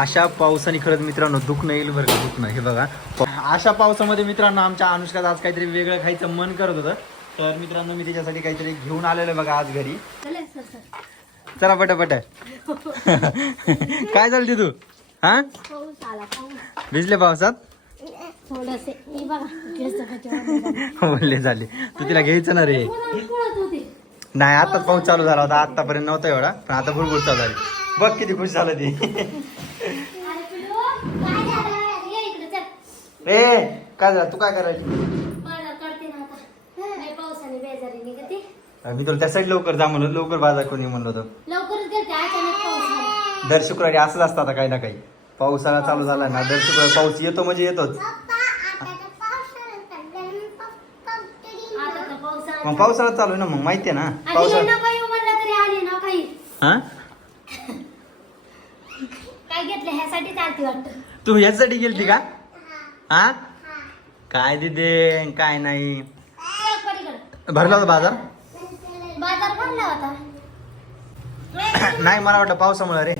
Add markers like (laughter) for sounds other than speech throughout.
अशा पावसाने खरंच मित्रांनो दुखणं येईल बरं का दुखणं हे बघा. अशा पावसामध्ये मित्रांनो आमच्या अनुष्कात आज काहीतरी वेगळं खायचं मन करत होतं. तर मित्रांनो मी त्याच्यासाठी काहीतरी घेऊन आलेलो बघा आज घरी. चला पट पट काय झालं तू? हा? भिजले पावसात? बोलले झाले. तू तिला घ्यायचं ना रे. नाही आताच पाऊस चालू झाला होता. आतापर्यंत नव्हता एवढा पण आता भरपूर चालू झाली. बघ किती खुश झालं ती अरे पिल्लू, काय झालं? ये इकडे चल. ए काय झालं? तू काय करायची बरं, करते ना आता. लय पावसाने बेजारी निघते. मी तुला त्या साईड लवकर जा म्हणलं लवकर बाजार करून ये म्हणलं होतं. लवकरच गेलते, अचानक पाऊस आला. दर शुक्रवारी असंच असतं आता काही ना काही. पावसाळा चालू झाला ना दर शुक्रवारी पाऊस येतो म्हणजे येतोच. आता तर. मग पावसाळा चालू. आहे ना मग माहिती आहे ना. आणि पावसाळा नका येऊ म्हणलं तरी आली ना काही. हा? काय घेतलं ह्यासाठी चालती वाटतं. तू गेलती का? हा काय दिदे? काय नाही. भरला होता बाजार? बाजार भरला होता. नाही मला वाटतं पावसामुळे रे.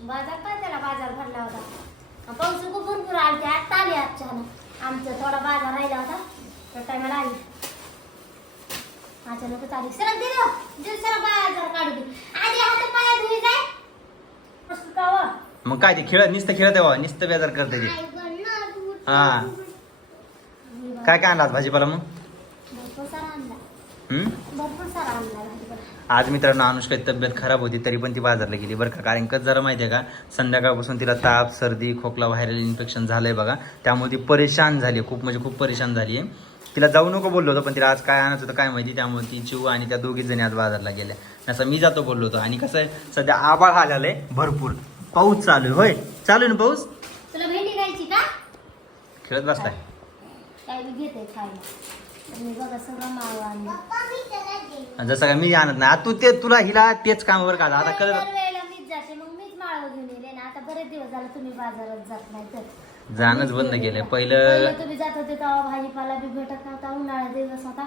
बाजार काय त्याला बाजार भरला होता. पाऊस खूप भरपूर आलते. आता आले अचानक. आमचा थोडा बाजार राहिला होता. त्या टायमाला आली. अचानकच आली. सरक दे रे. दे सरक बाजार काढू दे. आधी हात पाया धुई जाय? मग काय ते खेळत नुसतं खेळत आहे नुसतं बेजार करते ते. हा. काय काय आणला आज भाजीपाला मग? आज मित्रांनो अनुष्काची तब्येत खराब होती तरी पण ती बाजारला गेली बरं का. कारण कसं जरा माहिती आहे का संध्याकाळपासून तिला ताप सर्दी खोकला व्हायरल इन्फेक्शन झालंय बघा. त्यामुळे ती परेशान झाली आहे खूप म्हणजे खूप परेशान झाली आहे. तिला जाऊ नको बोललो होतो पण तिला आज काय आणायचं होतं काय माहिती त्यामुळे ती चिव आणि त्या दोघी जणी आज बाजारला गेल्या. असं मी जातो बोललो होतो. आणि कसं आहे सध्या आबाळ आलेलं आहे भरपूर. पाऊस चालू आहे होय? चालू आहे ना पाऊस? खेळत बसलाय. काय बी घेते खायला आणि बघा सगळं माळव आणलं आणि जसं काय मी आणत नाही. आता तू ते तुला हिला तेच काम बरं का आता कळलं वेळेला मीच जाते. मग मीच माळव घेऊन येले ना आता बरेच दिवस झाले तुम्ही बाजारात जात नाही तर. जाणंच बंद केलंय. पहिलं पहिलं तुम्ही जात होते तेव्हा भाजीपाला बी भेटत नव्हता. उन्हाळा दिवस होता.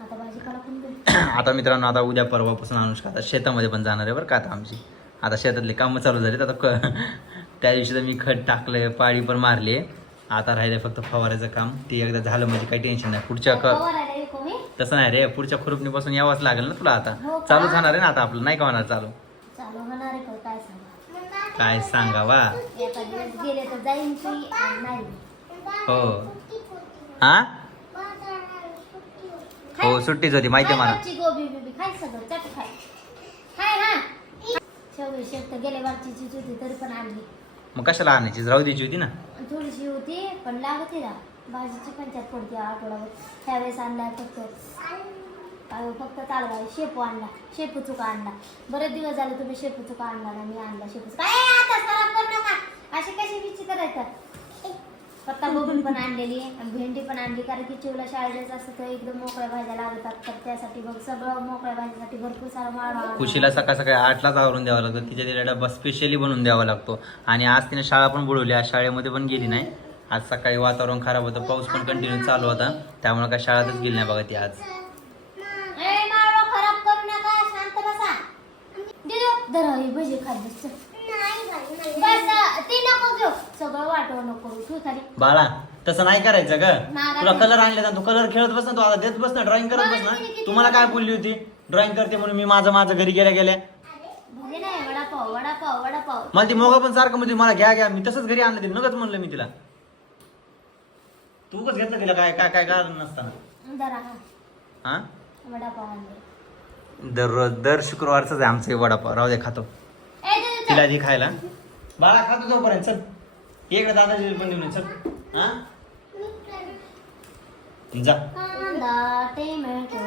आता भाजीपाला पण भेटत (clears throat) आता मित्रांनो आता उद्या परवापासून अनुष्का आता शेतामध्ये पण जाणार आहे बरं का आता आमची. आता शेतातले कामं चालू झालीत. आता क (laughs) त्या दिवशी तर मी खत टाकलंय पाळी पण मारली आता राहिलंय फक्त फवारायचं काम. ते एकदा झालं म्हणजे काही टेन्शन नाही. पुढच्या क तसं नाही रे. पुढच्या खुरपणीपासून यावंच लागेल ना तुला हो आता का? चालूच होणार आहे ना आता आपलं. नाही का होणार चालू? चालू होणार आहे का काय सांगा काय सांगावा? एका दिवस गेले तर जाईन की आणि नाही. हो. हा हो सुट्टीच होती. माहिती आहे मला. खाय गोबी बिबी. खाय सगळं. चट खाय. खाय ना. शेवटी शेत तर गेल्या वारची चीज होती तरी पण आणली. मग कशाला आणायची राहू द्यायची होती ना. थोडीशी होती पण लागत ना. भाजीची पंचायत पडते आठवडाभर. त्यावेळेस आणला फक्त. काय फक्त चालवाय शेपू आणला. शेपू चुका आणला. बरेच दिवस झाले तुम्ही शेपू चुका आणला ना मी आणला शेपू चुका. ए, खराब करू नका. असे कसे विचित्र येतात पत्ता गोबी पण आणलेली आणि भेंडी पण आणली कारण की चिवला शाळेत असं तर एकदम मोकळ्या भाज्या लागतात. तर त्यासाठी मग सगळं मोकळ्या भाज्यासाठी भरपूर सारा माळ खुशीला सकाळ सकाळी आठलाच आवरून द्यावा लागतो. तिच्या तिला डबा स्पेशली बनवून द्यावा लागतो. आणि आज तिने शाळा पण बुडवली. आज शाळेमध्ये पण गेली नाही. आज सकाळी वातावरण खराब होतं. पाऊस पण कंटिन्यू चालू होता. त्यामुळे काय शाळेतच गेली नाही बघा ती आज. खराब करू नका. ती नको घेऊ सगळं करू तू खाली बाळा तसं नाही करायचं ग. तुला. कलर आणले ना तू कलर खेळत बस ना तू आता देत बस ना ड्रॉइंग करत बस बघा ना. किती तुम्हाला काय बोलली होती? ड्रॉइंग करते म्हणून मी माझं माझं घरी गेल्या गेल्या. भजी नाही वडापाव वडापाव वडापाव. मला ती मोगा पण सारखं म्हणजे मला घ्या घ्या. मी तसंच घरी आणलं ते नकच म्हणलं मी तिला. तू कस घेतलं तिला काय काय काय कारण नसताना. जरा हा. हा? वडापाव आणले. दररोज दर शुक्रवारच आहे आमचं हे वडापाव. राहू दे खातो. ए दे, दे, दे. तिला जी खायला. बाळा खातो तोपर्यंत चल. इकडे दादाजी पण देऊन ये, चल. हा? जा. कांदा टोमॅटो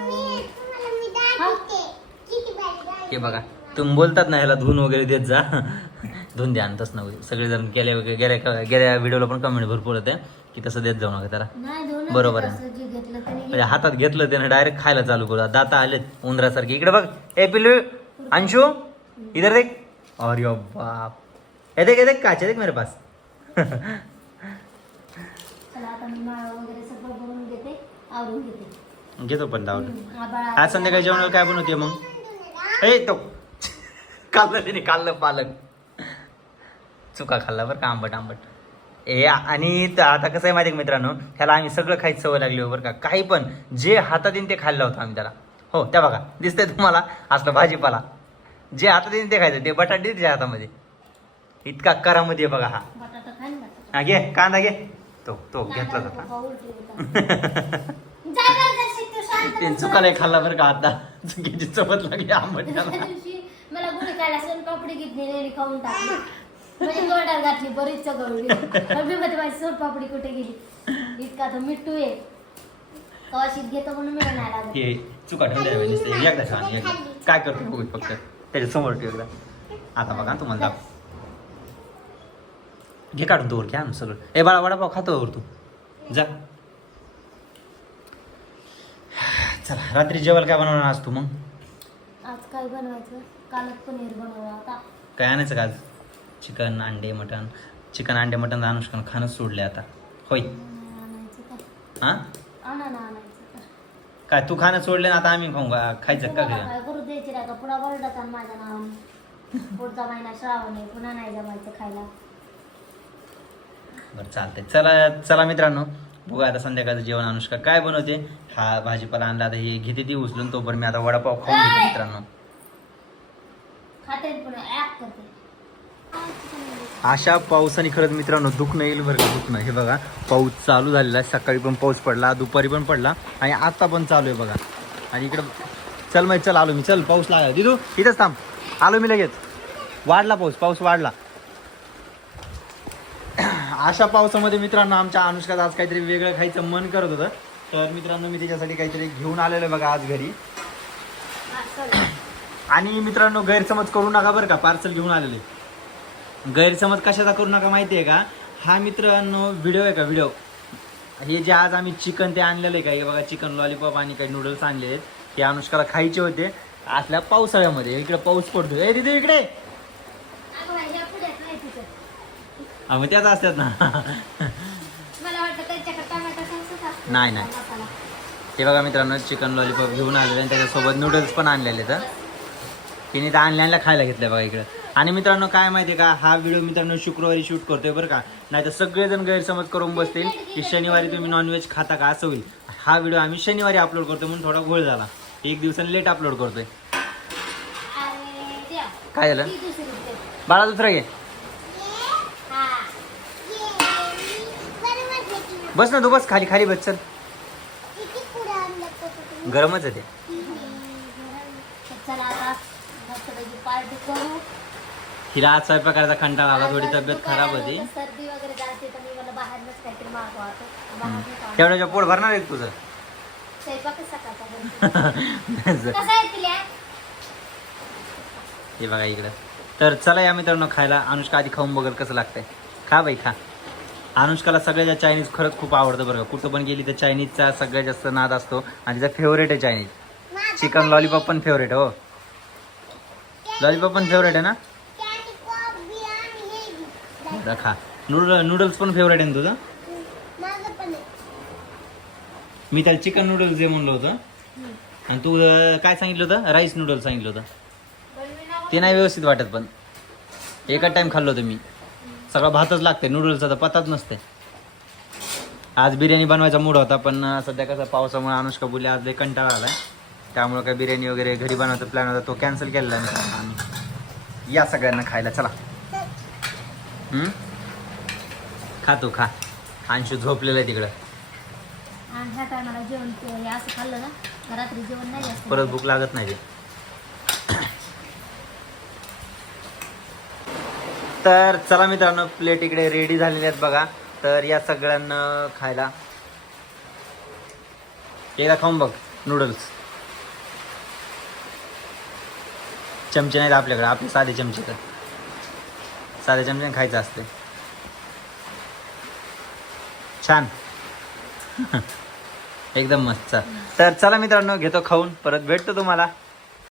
हा? बघा तुम्ही बोलतात ना ह्याला धुवून वगैरे देत जा. धुवून द्या आणतच ना. सगळेजण गेल्या गेल्या गेल्या व्हिडिओला पण कमेंट भरपूर होते की तसं देत जाऊ नका त्याला. नाही दोन बरोबर आहे. जे घेतलं तरी म्हणजे हातात घेतलं त्यानं डायरेक्ट खायला चालू करू. दाता आलेत उंदरासारखे. इकडे बघ. ए पिल्लू अंशू इधर देख. अरे बाप. ए देख देख काचे देख मेरे पास. चला आता मी माळ वगैरे सगळं बनवून घेते आवरून घेते. घेतो पण दावलं आज संध्याकाळी जेवणाला काय बनवते मग? ए तो. काढलं तिने काढलं पालक. चुका खाल्ला बरं का आंबट आंबट. ए आणि त- आता कसं आहे माहिती आहे का मित्रांनो? ह्याला आम्ही सगळं खायची सवय लागली हो बरं का. काही पण जे हातात येईन ते खाल्लं होतं आम्ही त्याला. हो त्या बघा दिसतंय तुम्हाला असलं भाजीपाला. जे हातात येईन ते खायचं ते बटाटे त्याच्या हातामध्ये. इतका करामध्ये आहे बघा हा. हा घे कांदा घे. तो तो घेतला होता पप्पा उलटी होता. (laughs) जा बरं का शिकतो, शांत ते बस. चुकाले खाल्ला बरं का आता? चुकीची चवत लागली आंबट मला गुढी खायला घेतली खाऊन टाकली. म्हणजे तोंडात घातली बरीच चगळली पण मी मध्ये माझी सोन पापडी कुठे गेली? इतका तर मिठू आहे. कवाशीत घेतो म्हणून मी हे चुका ठेवल्या आहे नुसते. एकदा छान एकदा. काय करतो बघू फक्त? त्याच्यासमोर ठेव एकदा. आता बघा तुम्हाला दाख घे काढून तोवर घ्या ना सगळं. ए बाळा वडापाव खातो वर तू. जा. चला रात्री जेवायला काय बनवणार आज तू मग? आज काय बनवायचं? कालच पनीर बनवला होता. काय आणायचं का आज? चिकन अंडे मटन चिकन अंडे मटन अनुष्कान खाणंच सोडले आता. होय. आणायचं का? हां? आणा ना आणायचं का? काय तू खाणं सोडले ना आता आम्ही खाऊ का? खायचं का तुम्हाला घरी? काय करू द्यायची नाही का पुन्हा बरडत माझ्या नावाने. पुढचा महिना श्रावण आहे पुन्हा नाही जमायचं खायला. बरं चालतंय. चला चला मित्रांनो बघू आता संध्याकाळचं जेवण अनुष्का काय बनवते. हा भाजीपाला आणला आता हे घेते ती उचलून तोपर्यंत मी आता वडापाव खाऊन घेतो मित्रांनो. अशा पावसाने खरंच मित्रांनो दुखणं येईल बरं का दुखणं हे बघा पाऊस चालू झालेला आहे. सकाळी पण पाऊस पडला दुपारी पण पडला आणि आता पण चालू आहे बघा. आणि इकडं चल मग चल आलो मी. चल पाऊस लागला. दिदू इथंच थांब. आलो मी लगेच. वाढला पाऊस पाऊस वाढला. अशा पावसामध्ये मित्रांनो आमच्या अनुष्काचं आज काहीतरी वेगळं खायचं मन करत होतं. तर मित्रांनो मी त्याच्यासाठी काहीतरी घेऊन आलेलो आहे बघा आज घरी. आणि मित्रांनो गैरसमज करू नका बरं का पार्सल घेऊन आलेले गैरसमज कशाचा करू नका माहिती आहे का? हा मित्रांनो व्हिडिओ आहे का? व्हिडिओ हे जे आज आम्ही चिकन ते आणलेलं आहे का? हे बघा चिकन लॉलीपॉप आणि काही नूडल्स आणले आहेत. ते अनुष्काला खायचे होते. असल्या पावसाळ्यामध्ये. इकडे पाऊस पडतो ए तिथे इकडे अगं बाई, या पुढ्यात नाही तिचं. हा, मग त्याच असतात ना मला वाटतं त्यांच्याकडे टोमॅटो सॉसच असतो. नाही, नाही. मसाला. हे बघा मित्रांनो चिकन लॉलीपॉप घेऊन आलेले आणि त्याच्यासोबत नूडल्स पण आणलेले तर तिने तर आणल्या आणल्या खायला घेतल्या बघा इकडं आणि मित्रांनो काय माहिती आहे का हा व्हिडिओ मित्रांनो शुक्रवारी शूट करतोय बरं का नाही तर सगळेजण गैरसमज करून बसतील की शनिवारी तुम्ही नॉनव्हेज खाता का असं होईल हा व्हिडिओ आम्ही शनिवारी अपलोड करतोय म्हणून थोडा घोळ झाला एक दिवसाने लेट अपलोड करतोय द्या. काय झालं ती दुसरी. बाळा दुसरा घे हा. बस ना तू बस खाली खाली बस चल. गरमच आहे ते. तर चला आता मस्तपैकी पार्टी करू. हिला आज स्वयंपाक करायचा कंटाळा आला थोडी तब्येत खराब होती. सर्दी वगैरे जाते तर मी मला बाहेरनंच काहीतरी मागवा आता. तेवढ्याच्या पोट भरणार आहे तुझं? स्वयंपाकच (laughs) हे बघा इकडं. तर चला या मित्रांनो खायला. अनुष्का आधी खाऊन बघत कसं लागतंय. खा बाई खा. अनुष्काला सगळ्यात चायनीज खरंच खूप आवडतं बरं का. कुठं पण गेली तर चायनीजचा सगळ्यात जास्त नाद असतो. आणि तिचा फेवरेट आहे चायनीज चिकन लॉलीपॉप पण फेवरेट हो. लॉलीपॉप पण फेवरेट आहे ना? बरं खा नूडल नूडल्स पण फेवरेट आहे ना तुझं? मी त्याला चिकन नूडल्स जे म्हणलं होतं. आणि तू काय सांगितलं होतं? राईस नूडल्स सांगितलं होतं. ते नाही व्यवस्थित वाटत पण. एकच टाइम खाल्लं होतं मी. सगळं भातच लागते नूडल्सचा तर पताच नसते आज बिर्याणी बनवायचा मूड होता पण सध्या कसं पावसामुळे अनुष्का बोलली आज लय कंटाळा आलाय. त्यामुळे काय बिर्याणी वगैरे घरी बनवायचा प्लॅन होता तो कॅन्सल केलेला आहे आम्ही या सगळ्यांना खायला चला? खा तू खा. अंशू झोपलेलं आहे तिकडं. आणि ह्या टायमाला जेवण ते- असं खाल्लं ना रात्री जेवण नाही जास्त. परत भूक लागत नाही. तर चला मित्रांनो प्लेट इकडे रेडी झालेले आहेत बघा. तर या सगळ्यांना खायला. एकदा खाऊन बघ नूडल्स चमचे नाहीत आपल्याकडे आपले साधे चमचे तर. साधे चमचे खायचं असते. छान. (laughs) एकदम मस्त. तर चला मित्रांनो घेतो खाऊन. परत भेटतो तुम्हाला.